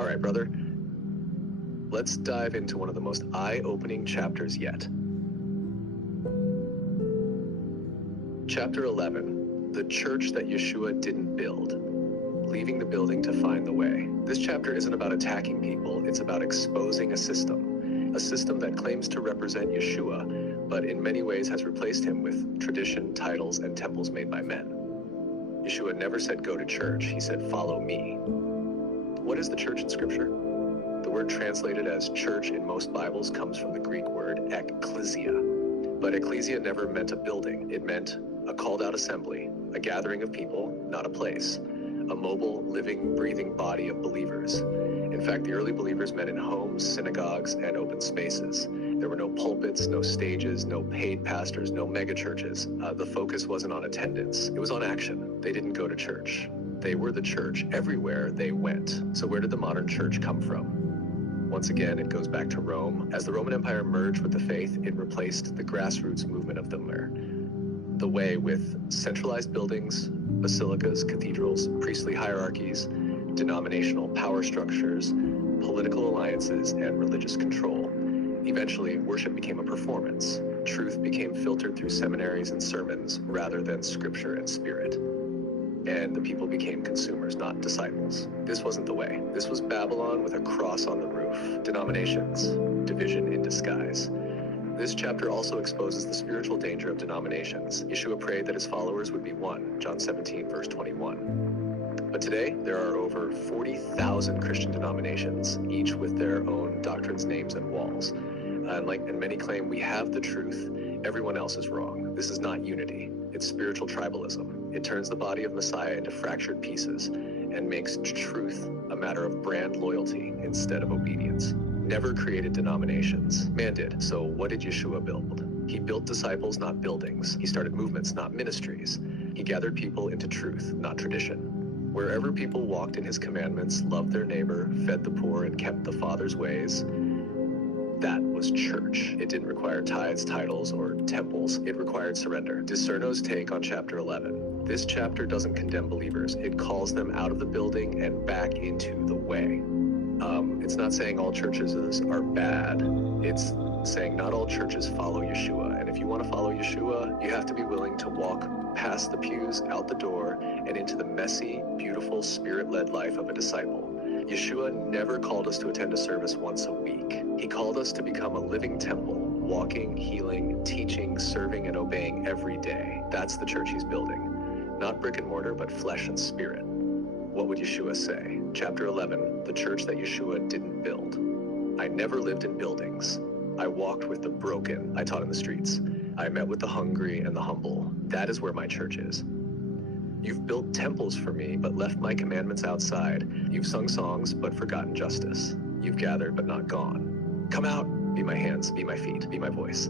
All right, brother. Let's dive into one of the most eye-opening chapters yet. Chapter 11, the church that Yeshua didn't build, leaving the building to find the way. This chapter isn't about attacking people, it's about exposing a system that claims to represent Yeshua, but in many ways has replaced him with tradition, titles, and temples made by men. Yeshua never said go to church, he said follow me. What is the church in Scripture? The word translated as church in most Bibles comes from the Greek word ekklesia. But ecclesia never meant a building. It meant a called out assembly, a gathering of people, not a place, a mobile, living, breathing body of believers. In fact, the early believers met in homes, synagogues, and open spaces. There were no pulpits, no stages, no paid pastors, no megachurches. The focus wasn't on attendance. It was on action. They didn't go to church. They were the church everywhere they went. So where did the modern church come from? Once again, it goes back to Rome. As the Roman Empire merged with the faith, it replaced the grassroots movement of the way with centralized buildings, basilicas, cathedrals, priestly hierarchies, denominational power structures, political alliances, and religious control. Eventually, worship became a performance. Truth became filtered through seminaries and sermons rather than scripture and spirit. And the people became consumers, not disciples. This wasn't the way. This was Babylon with a cross on the roof. Denominations, division in disguise. This chapter also exposes the spiritual danger of denominations. Yeshua prayed that his followers would be one, John 17, verse 21. But today, there are over 40,000 Christian denominations, each with their own doctrines, names, and walls. And many claim we have the truth, everyone else is wrong. This is not unity. It's spiritual tribalism. It turns the body of Messiah into fractured pieces and makes truth a matter of brand loyalty instead of obedience. Never created denominations. Man did. So what did Yeshua build? He built disciples, not buildings. He started movements, not ministries. He gathered people into truth, not tradition. Wherever people walked in his commandments, loved their neighbor, fed the poor, and kept the Father's ways, that was church. It didn't require tithes, titles, or temples. It required surrender. Discerno's take on chapter 11. This chapter doesn't condemn believers. It calls them out of the building and back into the way. It's not saying all churches are bad. It's saying not all churches follow Yeshua. And if you want to follow Yeshua, you have to be willing to walk past the pews, out the door, and into the messy, beautiful, spirit-led life of a disciple. Yeshua never called us to attend a service once a week. He called us to become a living temple, walking, healing, teaching, serving, and obeying every day. That's the church he's building. Not brick and mortar, but flesh and spirit. What would Yeshua say? Chapter 11, the church that Yeshua didn't build. I never lived in buildings. I walked with the broken. I taught in the streets. I met with the hungry and the humble. That is where my church is. You've built temples for me, but left my commandments outside. You've sung songs, but forgotten justice. You've gathered, but not gone. Come out, be my hands, be my feet, be my voice.